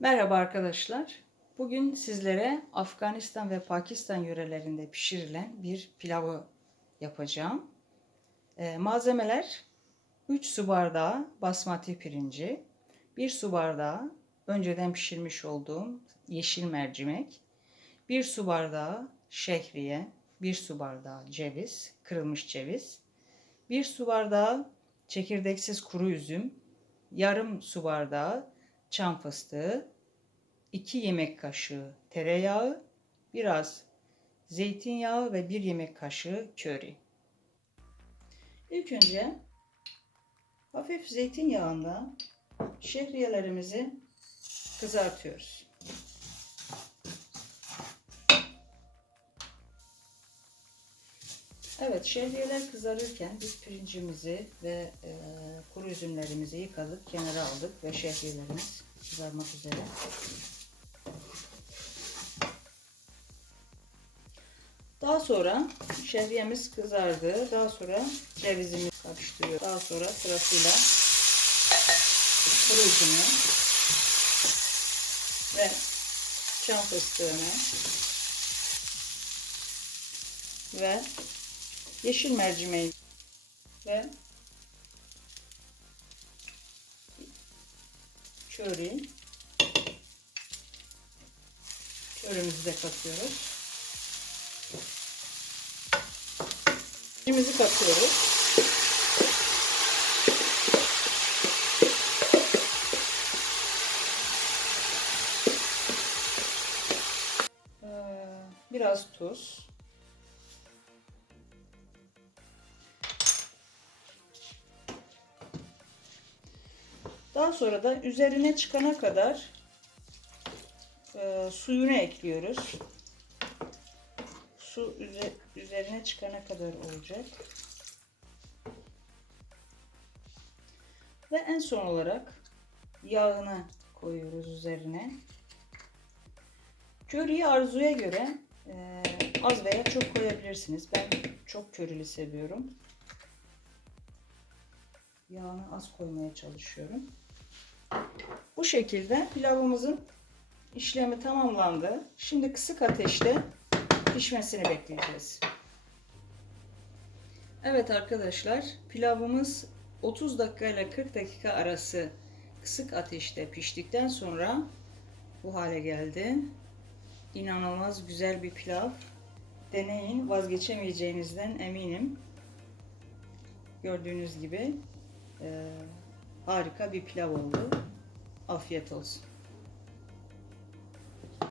Merhaba arkadaşlar. Bugün sizlere Afganistan ve Pakistan yörelerinde pişirilen bir pilavı yapacağım. Ee, malzemeler 3 su bardağı basmati pirinci, 1 su bardağı önceden pişirmiş olduğum yeşil mercimek, 1 su bardağı şehriye, 1 su bardağı ceviz, kırılmış ceviz, 1 su bardağı çekirdeksiz kuru üzüm, yarım su bardağı çam fıstığı, 2 yemek kaşığı tereyağı, biraz zeytinyağı ve 1 yemek kaşığı köri. İlk önce hafif zeytinyağında şehriyelerimizi kızartıyoruz. Evet, şehriyeler kızarırken biz pirincimizi ve e, kuru üzümlerimizi yıkadık, kenara aldık ve şehriyelerimiz kızarmak üzere. Daha sonra şehriyemiz kızardı. Daha sonra cevizimizi karıştırıyor. Daha sonra sırasıyla kuru üzümü ve çam fıstığını ve yeşil mercimeği ve köri körümüzü de katıyoruz. Pirincimizi katıyoruz. Ee, Biraz tuz. Daha sonra da üzerine çıkana kadar e, suyunu ekliyoruz. Su üze- üzerine çıkana kadar olacak. Ve en son olarak yağını koyuyoruz üzerine. Köriyi arzuya göre e, az veya çok koyabilirsiniz. Ben çok körili seviyorum. Yağını az koymaya çalışıyorum. Bu şekilde pilavımızın işlemi tamamlandı. Şimdi kısık ateşte pişmesini bekleyeceğiz. Evet arkadaşlar pilavımız 30 dakika ile 40 dakika arası kısık ateşte piştikten sonra bu hale geldi. İnanılmaz güzel bir pilav. Deneyin vazgeçemeyeceğinizden eminim. Gördüğünüz gibi e, harika bir pilav oldu. Afiyet olsun.